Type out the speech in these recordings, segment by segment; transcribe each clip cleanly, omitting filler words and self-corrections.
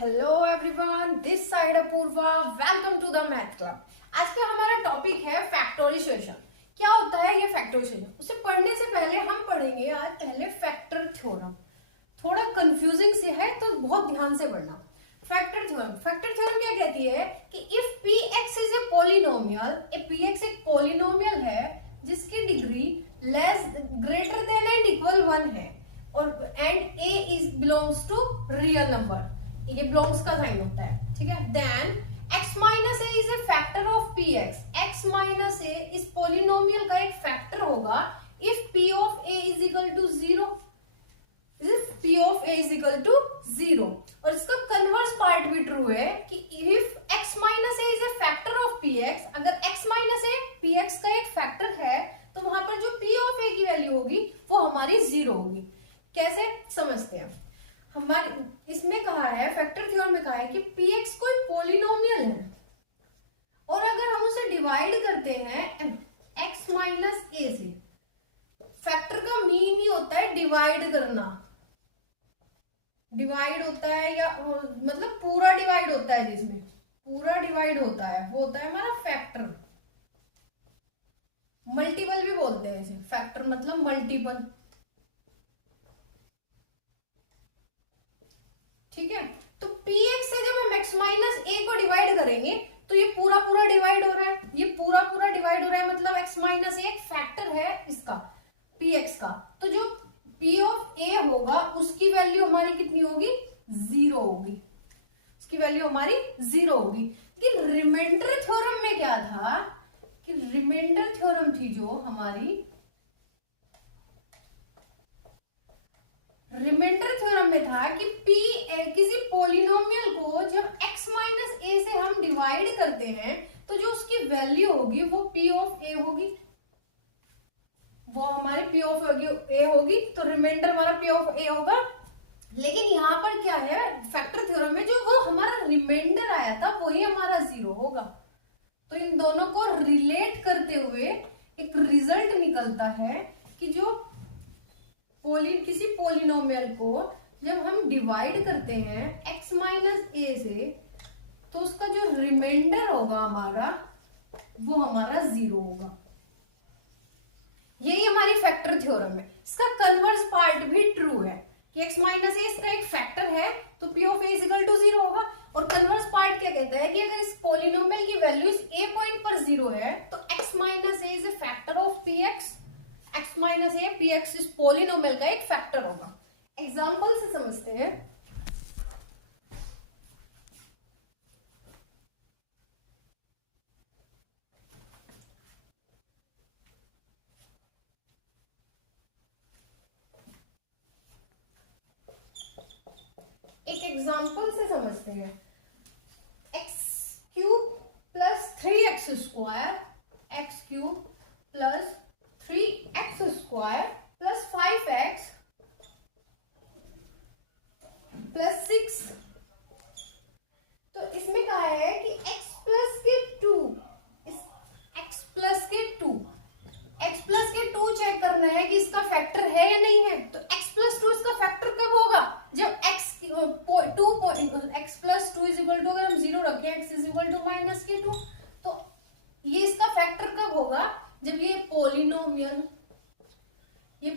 Hello everyone, this side Apoorva. Welcome to the math club. आज का हमारा टॉपिक है फैक्टराइजेशन। क्या होता है ये फैक्टराइजेशन? उसे पढ़ने से पहले हम पढ़ेंगे आज पहले फैक्टर थ्योरम। थोड़ा कंफ्यूजिंग से है तो बहुत ध्यान से पढ़ना। फैक्टर थ्योरम क्या कहती है कि if P X is a polynomial, P X एक पोलिनोमियल है जिसकी degree less greater than and equal 1 है और and A is belongs to real number, ये बिलोंग्स का साइन होता है, ठीक है। Then x minus A is a factor of P X. X minus A इस पोलिनोमियल का एक फैक्टर होगा if p of a is equal to 0। If p of a is equal to 0 और इसका कन्वर्स पार्ट भी true है कि if x minus a is a factor of px, अगर x माइनस a px का एक factor है तो वहां पर जो p ऑफ a की वैल्यू होगी वो हमारी 0 होगी। कैसे समझते हैं? हमारे इसमें कहा है, फैक्टर थ्योरम में कहा है कि px कोई पोलिनोमियल है और अगर हम उसे डिवाइड करते हैं x माइनस ए से, फैक्टर का मीन ही होता है डिवाइड करना। डिवाइड होता है या मतलब पूरा डिवाइड होता है, जिसमें पूरा डिवाइड होता है वो होता है हमारा फैक्टर। मल्टीपल भी बोलते हैं इसे, फैक्टर मतलब मल्टीपल, ठीक है। तो px से जब हम x माइनस a को डिवाइड करेंगे तो ये पूरा पूरा डिवाइड हो रहा है, ये पूरा पूरा डिवाइड हो रहा है, मतलब x माइनस a एक फैक्टर है इसका px का। तो जो p ऑफ a होगा उसकी वैल्यू हमारी कितनी होगी? 0 होगी, उसकी वैल्यू हमारी 0 होगी। लेकिन रिमाइंडर थ्योरम में क्या था कि रिमाइंडर थ्योरम थी जो हमारी, रिमाइंडर थ्योरम में था कि किसी पोलिनोमियल को जब x माइनस ए से हम डिवाइड करते हैं तो जो उसकी वैल्यू होगी वो p ऑफ a होगी, वो हमारी p ऑफ a होगी। तो रिमाइंडर हमारा p ऑफ a होगा। लेकिन यहाँ पर क्या है, फैक्टर थ्योरम में जो वो हमारा रिमाइंडर आया था वही हमारा 0 होगा। तो इन दोनों को रिलेट करते हुए एक रिजल्ट निकलता है कि जो किसी पोलिनोमियल को जब हम डिवाइड करते हैं x माइनस ए से तो उसका जो रिमाइंडर होगा हमारा वो हमारा 0 होगा। यही हमारी फैक्टर थ्योरम है। इसका कन्वर्स पार्ट भी ट्रू है कि x माइनस ए इसका एक फैक्टर है तो p of a is equal to 0 होगा। और कन्वर्स पार्ट क्या कहता है कि अगर इस पोलिनोमियल की वैल्यू इस a पॉइंट पर 0 है तो x minus A is a factor of px। x minus A px इस पोलिनोमियल का एक फैक्टर होगा। एग्जाम्पल से समझते हैं। एक एग्जाम्पल से समझते हैं। X cube plus 3x square, x cube plus 3x square plus 5x plus 6। तो इसमें कहा है कि x प्लस के 2, x प्लस के 2 चेक करना है कि इसका फैक्टर है या नहीं है। तो x प्लस 2 इसका फैक्टर कब होगा? जब x plus 2 is equal to, अगर हम 0 रखें x is equal to minus के 2, तो ये इसका फैक्टर कब होगा? जब ये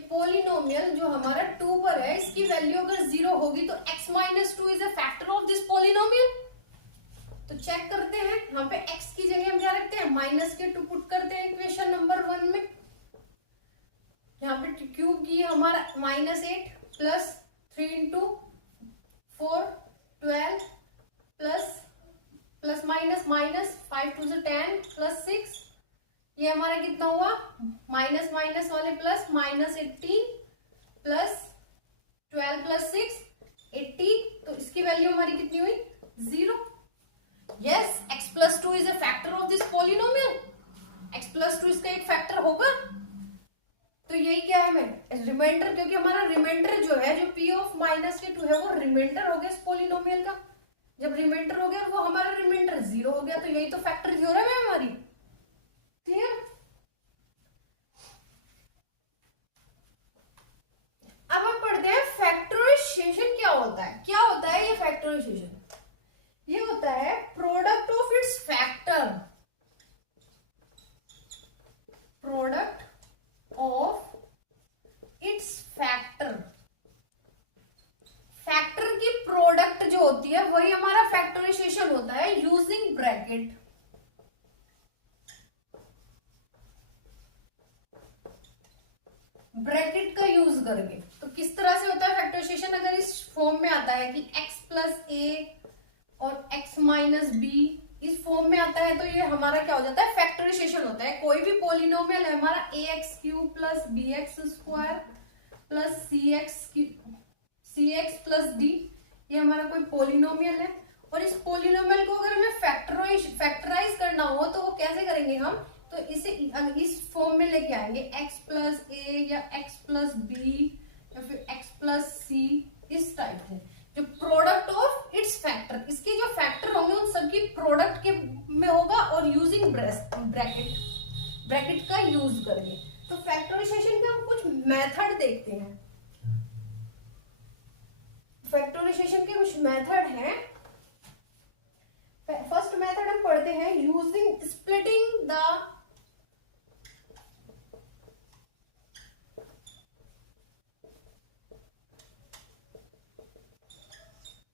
पोलिनोमियल जो हमारा 2 पर है इसकी वैल्यू अगर 0 होगी तो x minus 2 is a factor of this polynomial. तो चेक करते हैं, यहाँ पे x की जगह हम क्या रखते हैं? माइनस के 2 पुट करते हैं इक्वेशन नंबर 1 में। यहाँ पे क्यूब की हमारा -8 plus 3 into 4 12 plus minus 5 2 10 plus 6, ये हमारा कितना हुआ? माइनस माइनस वाले प्लस -18 प्लस 12 प्लस 6 18। तो इसकी वैल्यू हमारी कितनी हुई? 0। Yes, x plus 2 is a factor of this polynomial. x plus 2 इसका एक फैक्टर होगा। तो यही क्या है हमें रिमाइंडर, क्योंकि हमारा रिमाइंडर जो है जो p ऑफ माइनस के 2 है वो रिमाइंडर हो गया इस पोलिनोमियल का। जब रिमाइंडर हो गया वो हमारा रिमाइंडर 0 हो गया। तो यही तो फैक्टर थ्योरम है हमारी। क्लियर? अब हम पढ़ते हैं फैक्टराइजेशन क्या होता है। क्या होता है ये फैक्टराइजेशन? होती है वही हमारा फैक्टराइजेशन होता है यूजिंग ब्रैकेट। ब्रैकेट का यूज करके। तो किस तरह से होता है फैक्टराइजेशन, अगर इस फॉर्म में आता है कि x प्लस ए और x माइनस बी, इस फॉर्म में आता है तो ये हमारा क्या हो जाता है, फैक्टराइजेशन होता है। कोई भी पॉलिनोमियल है हमारा ax cube plus bx square plus cx plus d, ये हमारा कोई पॉलिनोमियल है। और इस पॉलिनोमियल को अगर हमें फैक्टराइज करना हो तो वो कैसे करेंगे हम, तो इसे इस फॉर्म में लेके आएंगे x प्लस ए या x प्लस बी या फिर x प्लस सी, इस टाइप से जो प्रोडक्ट ऑफ इट्स फैक्टर, इसके जो फैक्टर होंगे उन सबकी प्रोडक्ट के में होगा और यूजिंग ब्रैकेट का यूज करेंगे। तो फैक्टराइजेशन के हम कुछ मेथड देखते हैं। फैक्टराइजेशन के कुछ मेथड हैं। फर्स्ट मेथड हम पढ़ते हैं using splitting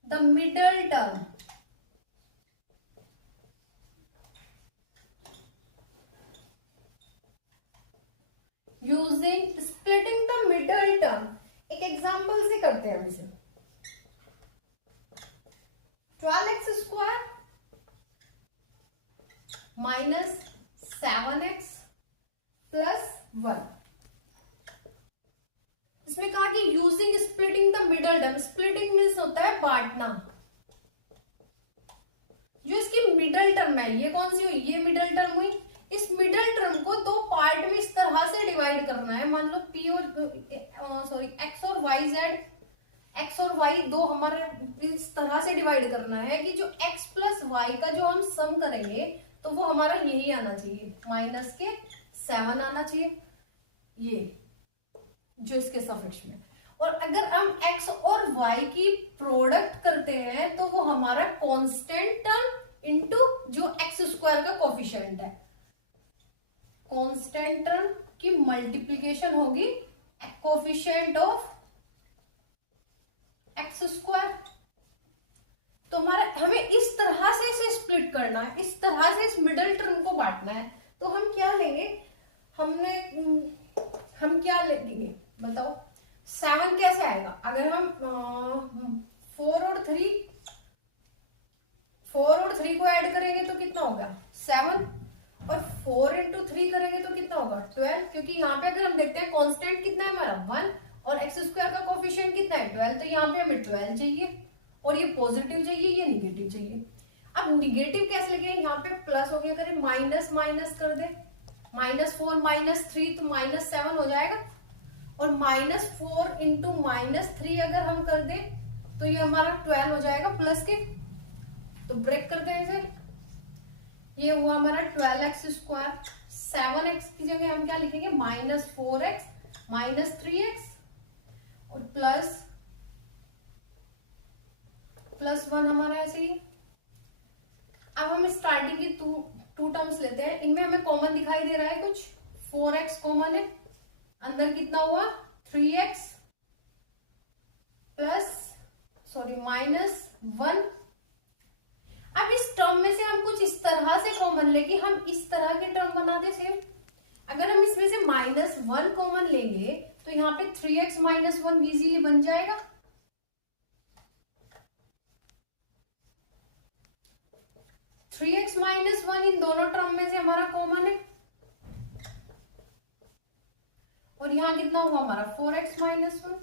the middle term, using splitting the middle term। एक एग्जांपल से करते हैं हम इसे। 12x square minus 7x plus 1। इसमें कहा कि using splitting the middle term. Splitting means होता है बांटना। जो इसकी मिडल टर्म है, ये कौन सी हुई, ये मिडल टर्म हुई। इस मिडल टर्म को दो पार्ट में इस तरह से डिवाइड करना है। मान लो p और x और y z, x और y दो हमारे इस तरह से डिवाइड करना है कि जो x प्लस वाई का जो हम सम करेंगे तो वो हमारा यही आना चाहिए, माइनस के 7 आना चाहिए, ये जो इसके सफिक्स में। और अगर हम x और y की प्रोडक्ट करते हैं तो वो हमारा कांस्टेंट टर्म इनटू जो x स्क्वायर का कोफिशिएंट है, कांस्टेंट टर्म की मल्टीप्लिकेशन होगी कोफिशिएंट ऑफ x स्क्वायर। तो हमारा हमें इस तरह से इसे स्प्लिट करना है, इस तरह से इस मिडिल टर्म को बांटना है। तो हम क्या लेंगे, हम क्या लेंगे बताओ। 7 कैसे आएगा, अगर हम 4 और 3 को ऐड करेंगे तो कितना होगा 7, और 4 इंटू 3 करेंगे तो कितना होगा 12, क्योंकि यहाँ पे अगर हम देखते हैं कांस्टेंट कितना है हमारा 1 और एक्स स्क्वायर का कोफिशिएंट कितना है 12, तो यहाँ पे हमें 12 चाहिए और ये पॉजिटिव चाहिए, ये निगेटिव चाहिए। अब निगेटिव कैसे लगे, यहाँ पे प्लस हो गया, करें माइनस माइनस कर दे, -4 -3 तो -7 हो जाएगा। और -4 इंटू -3 अगर हम कर दे तो ये हमारा 12 हो जाएगा प्लस के। तो ब्रेक करते हैं इसे, ये हुआ हमारा 12x स्क्वायर। 7x की जगह हम क्या लिखेंगे, -4x -3x और प्लस 1 हमारा ऐसे ही। अब हम स्टार्टिंग की टू टर्म्स लेते हैं, इनमें हमें कॉमन दिखाई दे रहा है कुछ, 4x कॉमन है, अंदर कितना हुआ 3x -1। अब इस टर्म में से हम कुछ इस तरह से कॉमन लेके हम इस तरह के टर्म बना दे सेम। अगर हम इसमें से -1 कॉमन लेंगे तो यहाँ पे 3x -1 इजीली बन जाएगा। -1 इन दोनों टर्म में से हमारा कॉमन है, और यहां कितना हुआ हमारा 4x -1।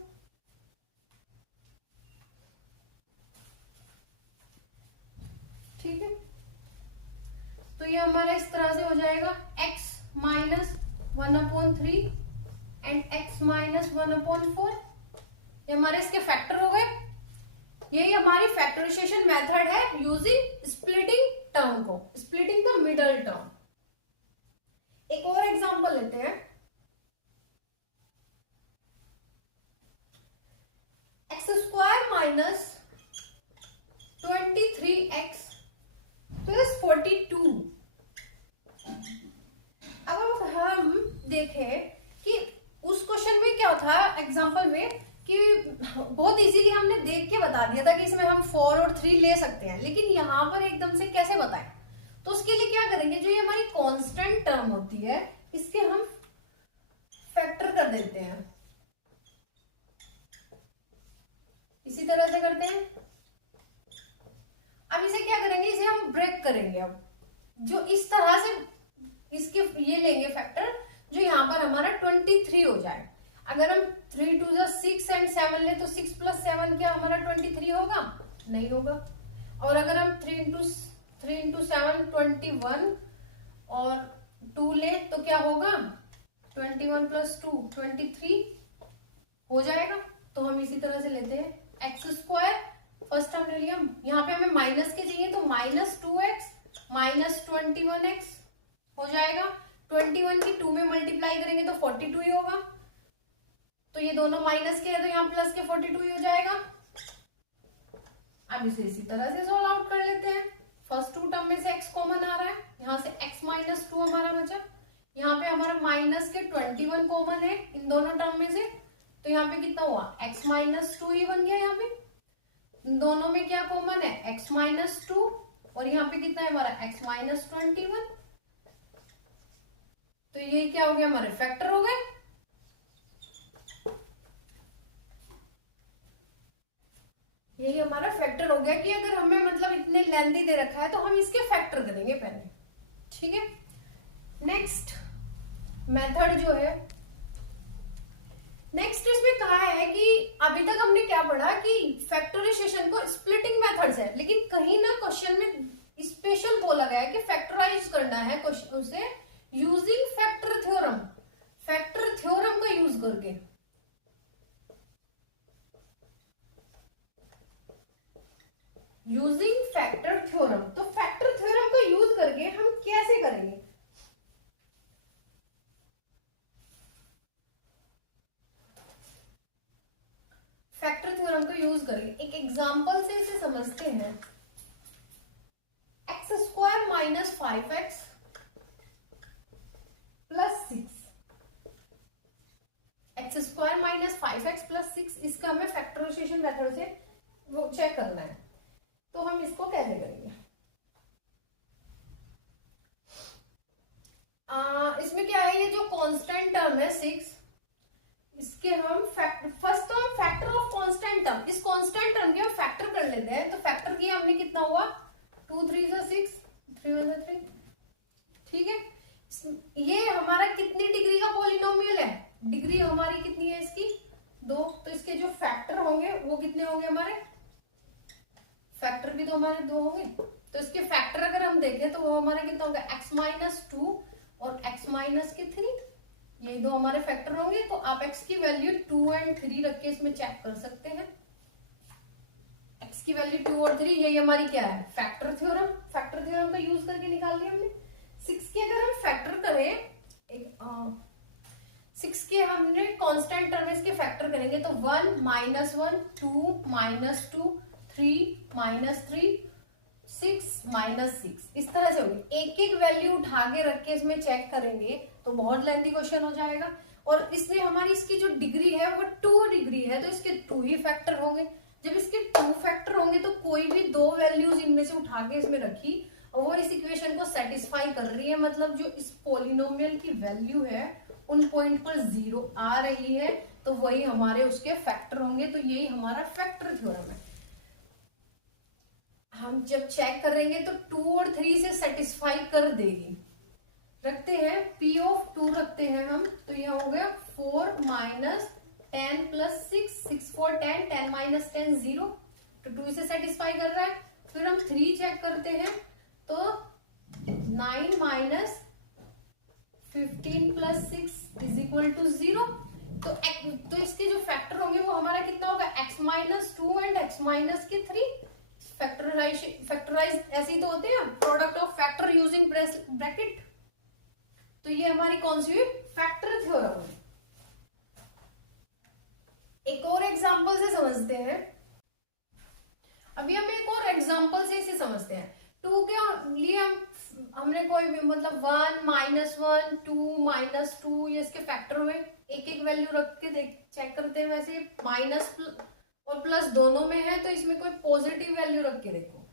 ठीक है, तो ये हमारा इस तरह से हो जाएगा x -1/3 एंड x -1/4। ये हमारे इसके फैक्टर हो गए। यही हमारी फैक्टराइजेशन मेथड है यूजिंग स्प्लिटिंग टर्म को, स्प्लिटिंग द मिडल टर्म। एक और एग्जांपल लेते हैं, x² -23x + 42। अब हम देखें कि उस क्वेश्चन में क्या था, एग्जांपल में कि बहुत इजीली हमने देख के बता दिया था कि इसमें हम 4 और 3 ले सकते हैं, लेकिन यहाँ पर एकदम से कैसे बताएं? तो उसके लिए क्या करेंगे, जो ये हमारी कांस्टेंट टर्म होती है इसके हम फैक्टर कर देते हैं। इसी तरह से करते हैं। अब इसे क्या करेंगे, इसे हम ब्रेक करेंगे। अब जो इस तरह से इसके ये लेंगे फैक्टर, जो यहाँ पर हमारा 23 हो जाए। अगर हम 3 2 6 एंड 7 ले तो 6 + 7 क्या हमारा 23 होगा? नहीं होगा। और अगर हम 3 × 7 21 और 2 ले तो क्या होगा? 21 + 2 23 हो जाएगा। तो हम इसी तरह से लेते हैं x², फर्स्ट टर्म ले लिया। यहाँ पे हमें माइनस के चाहिए तो -2x - 21x हो जाएगा। 21 की 2 में मल्टीप्लाई करेंगे तो 42 ही होगा। तो ये दोनों माइनस के है तो यहाँ प्लस के 42 ही हो जाएगा। अब इसे इसी तरह से सॉल्व आउट कर लेते हैं। फर्स्ट 2 टर्म में से x कॉमन आ रहा है, यहाँ से x - 2 हमारा बचा। यहाँ पे हमारा माइनस के 21 कॉमन है इन दोनों टर्म में से, तो यहाँ पे कितना हुआ? x - 2 ही बन गया। यहाँ पे इन दोनों में क्या कॉमन है? x - 2 और यहाँ पे कितना है हमारा? x - 21। तो ये क्या हो गया? हमारे फैक्टर हो गए। यही हमारा फैक्टर हो गया कि अगर हमें मतलब इतने लेंथी दे रखा है तो हम इसके फैक्टर करेंगे पहले। ठीक है, नेक्स्ट मेथड जो है, नेक्स्ट इसमें कहा है कि अभी तक हमने क्या पढ़ा कि फैक्टराइजेशन को स्प्लिटिंग मेथड्स है, लेकिन कहीं ना क्वेश्चन में स्पेशल बोला गया है कि फैक्टराइज करना है क्वेश्चन से using factor theorem, factor theorem का यूज करके। यूजिंग फैक्टर थ्योरम, तो फैक्टर थ्योरम का यूज करके हम कैसे करेंगे? फैक्टर थ्योरम का यूज करके एक एग्जांपल से इसे समझते हैं। x² - 5x + 6, x² - 5x + 6, इसका हमें फैक्टराइजेशन मेथड से वो चेक करना है। तो हम इसको कैसे करेंगे? इसमें क्या है, ये जो कांस्टेंट टर्म है 6, इसके हम फर्स्ट तो हम फैक्टर ऑफ कांस्टेंट टर्म, इस कांस्टेंट टर्म के हम फैक्टर कर लेते हैं। तो फैक्टर किया हमने, कितना हुआ? 2 3 6 3 1 3। ठीक है, ये हमारा कितनी डिग्री का पॉलिनोमियल है? डिग्री हमारी कितनी है इसकी? 2। तो इसके जो फैक्टर होंगे वो कितने होंगे हमारे? फैक्टर भी तो हमारे 2 होंगे। तो इसके फैक्टर अगर हम देखें तो वो हमारे कितना होगा? x - 2 और x - 3, ये दो हमारे फैक्टर होंगे। तो आप x की वैल्यू 2 और 3 रख के इसमें चेक कर सकते हैं। x की वैल्यू 2 और 3, यही हमारी क्या है? Factor theorem. फैक्टर थ्योरम का यूज करके निकाल लिया हमने। 6 के अगर हम फैक्टर करें, 6 के हमने कांस्टेंट टर्म इसके फैक्टर करेंगे तो 1 - 1 2 - 2 3 - 3 6 - 6, इस तरह से होगी। एक एक वैल्यू उठा के रख के इसमें चेक करेंगे तो बहुत लेंथी क्वेश्चन हो जाएगा। और इसमें हमारी इसकी जो डिग्री है वो 2 डिग्री है, तो इसके 2 ही फैक्टर होंगे। जब इसके 2 फैक्टर होंगे तो कोई भी 2 वैल्यूज इनमें से उठा के इसमें रखी और वो इस इक्वेशन को सेटिस्फाई कर रही है, मतलब जो इस पॉलिनोमियल की वैल्यू है उन पॉइंट पर 0 आ रही है, तो वही हमारे उसके फैक्टर होंगे। तो यही हमारा फैक्टर थ्योरम है। हम जब चेक करेंगे तो 2 और 3 से सेटिस्फाई कर देगी। रखते हैं P of 2 रखते हैं हम, तो यह हो गया 4 - 10 + 6 6 4 10 10 - 10 0, तो 2 से सेटिस्फाई कर रहा है। फिर हम 3 चेक करते हैं तो 9 - 15 + 6 = 0। तो इसके जो फैक्टर होंगे वो हमारा कितना होगा? x - 2 and x - 3। फैक्टराइज ऐसे ही तो होते हैं, product of factor using bracket. तो ये हमारी कौन सी हुई? Factor theorem. एक और एग्जांपल से समझते हैं। अभी हम एक और एग्जांपल से इसे समझते हैं। 2 के लिए हमने कोई भी मतलब 1 - 1 2 - 2 ये इसके फैक्टर हुए। एक एक वैल्यू रख के चेक करते हैं। वैसे और प्लस दोनों में है, तो इसमें कोई पॉजिटिव वैल्यू रख के देखो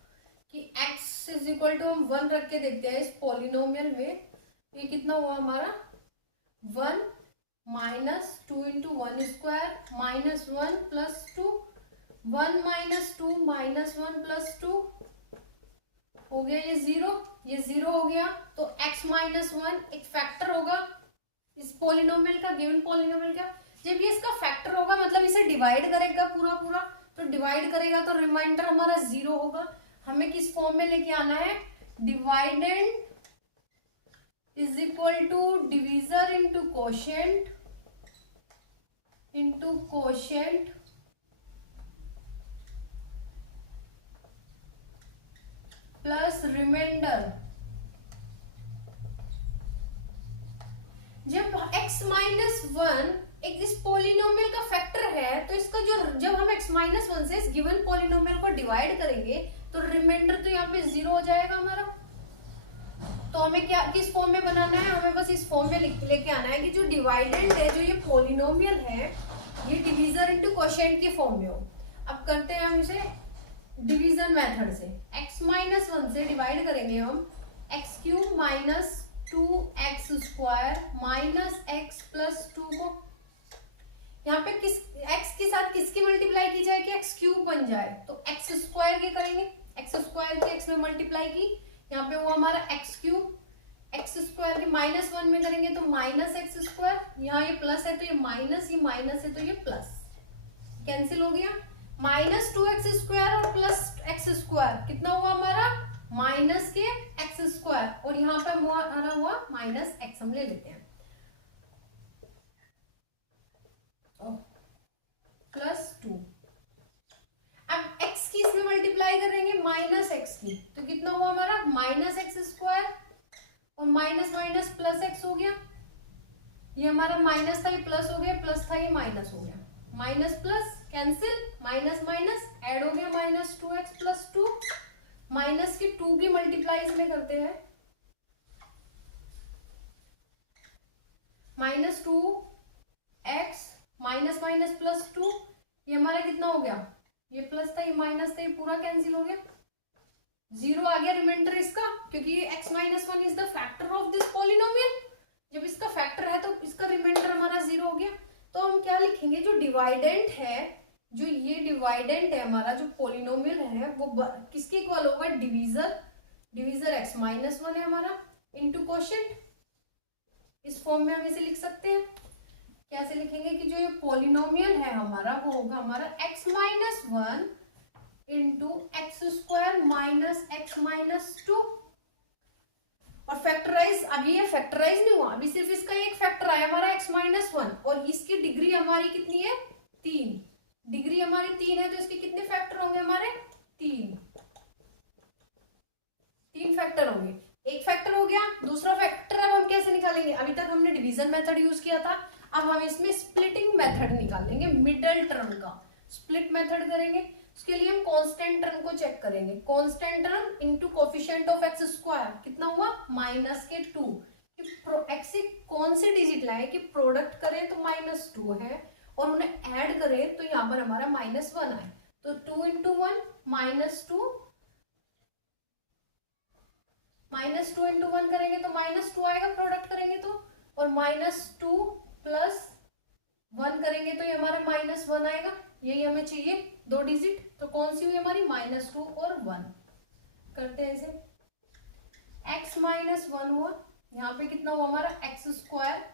कि x इज इक्वल टू, हम 1 रख के देखते हैं इस पॉलिनोमियल में, ये कितना हुआ हमारा 1 minus 2 into 1 square minus 1 plus 2, 1 minus 2 minus 1 plus 2 हो गया, ये जीरो हो गया। तो x माइनस 1 एक फैक्टर होगा इस पॉलिनोमियल का, गिवन पॉलिनोमियल का। जब ये इसका फैक्टर होगा मतलब इसे डिवाइड करेगा पूरा पूरा, तो डिवाइड करेगा तो रिमाइंडर हमारा 0 होगा। हमें किस फॉर्म में लेके आना है, dividend is equal to divisor into quotient plus remainder. जब x माइनस 1 एक इस पोलिनोमियल का फैक्टर है, तो इसका जो, जब हम x माइनस 1 से इस गिवन पोलिनोमियल को डिवाइड करेंगे तो रिमाइंडर तो यहाँ पे 0 हो जाएगा हमारा। तो हमें क्या, किस फॉर्म में बनाना है, हमें बस इस फॉर्म में लेके आना है कि जो डिवाइडेंड है, जो ये पोलिनोमियल है, ये डिविजर इंटू कोशेंट के फॉर्म में हो। अब करते हैं हम इसे डिवीजन मेथड से। x माइनस 1 से डिवाइड करेंगे हम x cube minus 2x square minus x plus 2 को, यहाँ पे किस x के साथ किसकी मल्टीप्लाई की जाए कि x क्यूब बन जाए, तो x स्क्वायर के करेंगे, x स्क्वायर की x में मल्टीप्लाई की, यहाँ पे वो हमारा x क्यूब, x स्क्वायर की माइनस 1 में करेंगे तो माइनस x स्क्वायर, यहाँ ये प्लस है तो ये माइनस है तो ये प्लस, कैंसिल हो गया। माइनस 2x स्क्वायर और प्लस x स्क्वायर कितना हुआ हमारा, माइनस के x स्क्वायर, और यहाँ पे हमारा हुआ माइनस x, हम ले लेते हैं प्लस 2। अब x की इसमें मल्टीप्लाई करेंगे माइनस x की, तो कितना हुआ हमारा माइनस x स्क्वायर और माइनस माइनस प्लस x हो गया, ये हमारा माइनस था ये प्लस हो गया, प्लस था ये माइनस हो गया, minus plus cancel, minus minus add हो गया, माइनस 2x प्लस 2, माइनस की 2 की मल्टीप्लाई इसमें करते हैं, minus 2x minus minus plus 2, ये हमारा कितना हो गया, ये प्लस था ये माइनस था, ये पूरा कैंसिल हो गया, 0 आ गया रिमाइंडर इसका, क्योंकि ये x minus 1 is the factor of this polynomial. जब इसका फैक्टर है तो इसका रिमाइंडर हमारा 0 हो गया। तो हम क्या लिखेंगे, जो डिवाइडेंट है, जो ये डिवाइडेंट है हमारा, जो पॉलिनोमियल है, वो किसके इक्वल होगा, डिविजर x माइनस 1 है हमारा इंटू कोशेंट। इस फॉर्म में हम इसे लिख सकते हैं, कैसे लिखेंगे कि जो ये पॉलिनोमियल है हमारा, वो होगा हमारा x minus 1 into x square minus x minus 2, और फैक्टराइज, अभी ये फैक्टराइज नहीं हुआ, अभी सिर्फ इसका एक फैक्टर आया हमारा x माइनस 1, और इसकी डिग्री हमारी कितनी है 3, डिग्री हमारी 3 है, तो इसके कितने फैक्टर होंगे हमारे 3 फैक्टर होंगे। एक फैक्टर हो गया, दूसरा फैक्टर अब हम कैसे निकालेंगे, अभी तक हमने डिवीजन मेथड यूज किया था, अब हम इसमें स्प्लिटिंग मेथड निकालेंगे, मिडल टर्म का स्प्लिट मेथड करेंगे। उसके लिए हम कांस्टेंट टर्म को चेक करेंगे, constant term into coefficient of x square कितना हुआ माइनस के 2, एक्स से कौन से डिजिट लाए कि प्रोडक्ट करें तो माइनस 2 है, और उन्हें ऐड करें तो यहाँ पर हमारा माइनस 1 आए, तो 2 इंटू 1 माइनस 2, माइनस 2 इंटू 1 करेंगे तो माइनस 2 आएगा प्रोडक्ट करेंगे तो, और माइनस 2 प्लस 1 करेंगे तो ये हमारा माइनस 1 आएगा, यही हमें चाहिए 2 डिजिट, तो कौन सी हुई हमारी माइनस 2 और 1। करते हैं इसे, x माइनस 1 हुआ, यहाँ पे कितना हुआ हमारा x square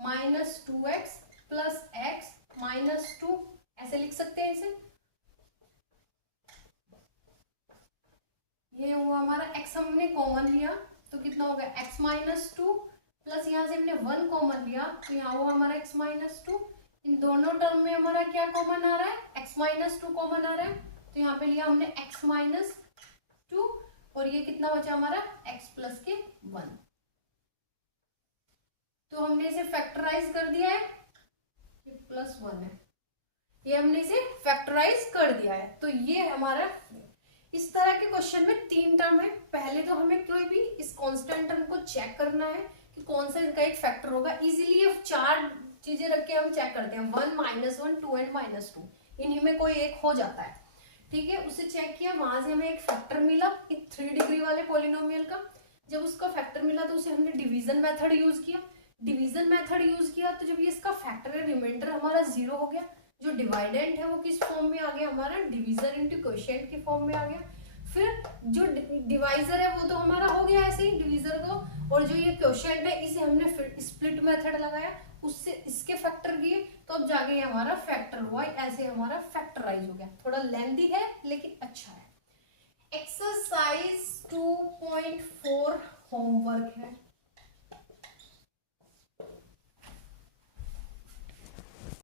minus 2x plus x minus 2, ऐसे लिख सकते हैं इसे। ये हुआ हमारा x हमने कॉमन लिया तो कितना हो गया x माइनस 2, प्लस यहाँ से हमने 1 कॉमन लिया तो यहाँ हुआ हमारा x माइनस 2। इन दोनों टर्म में हमारा क्या कॉमन आ रहा है, x माइनस 2 कॉमन आ रहा है, तो यहाँ पे लिया हमने x माइनस 2, और ये कितना बचा हमारा x प्लस के 1। तो हमने इसे फैक्टराइज कर दिया है, ये प्लस 1 है, ये हमने इसे फैक्टराइज कर दिया है। तो ये हमारा, इस तरह के क्वेश्चन में 3 टर्म है। पहले तो हमें कोई भी इस कांस्टेंट टर्म को चेक करना है कि कौन सा इनका एक फैक्टर होगा। इजीली ये 4 चीजें रख के हम चेक करते हैं, 1 माइनस 1 2 एंड माइनस 2, इन्हीं में कोई एक हो जाता है, ठीक है। उसे चेक किया, वहां से हमें एक फैक्टर मिला 3 डिग्री वाले पॉलिनोमियल का। जब उसका फैक्टर मिला तो उसे हमने डिवीजन मेथड यूज किया। डिवीजन मेथड यूज किया तो जब ये इसका फैक्टर है, रिमाइंडर हमारा 0 हो गया। जो डिवाइडेंट है वो किस फॉर्म में आ गया हमारा, डिवीजन इंटू क्वोशिएंट के फॉर्म में आ गया। फिर जो डिवाइजर है वो तो हमारा हो गया ऐसे ही डिवीजर को, और जो ये क्वोशिएंट है इसे हमने फिर स्प्लिट मेथड लगाया, उससे इसके फैक्टर किए, तो अब जाके ये हमारा फैक्टर हुआ। ऐसे हमारा फैक्टराइज हो गया। थोड़ा लेंथी है लेकिन अच्छा है। एक्सरसाइज 2.4 होमवर्क है।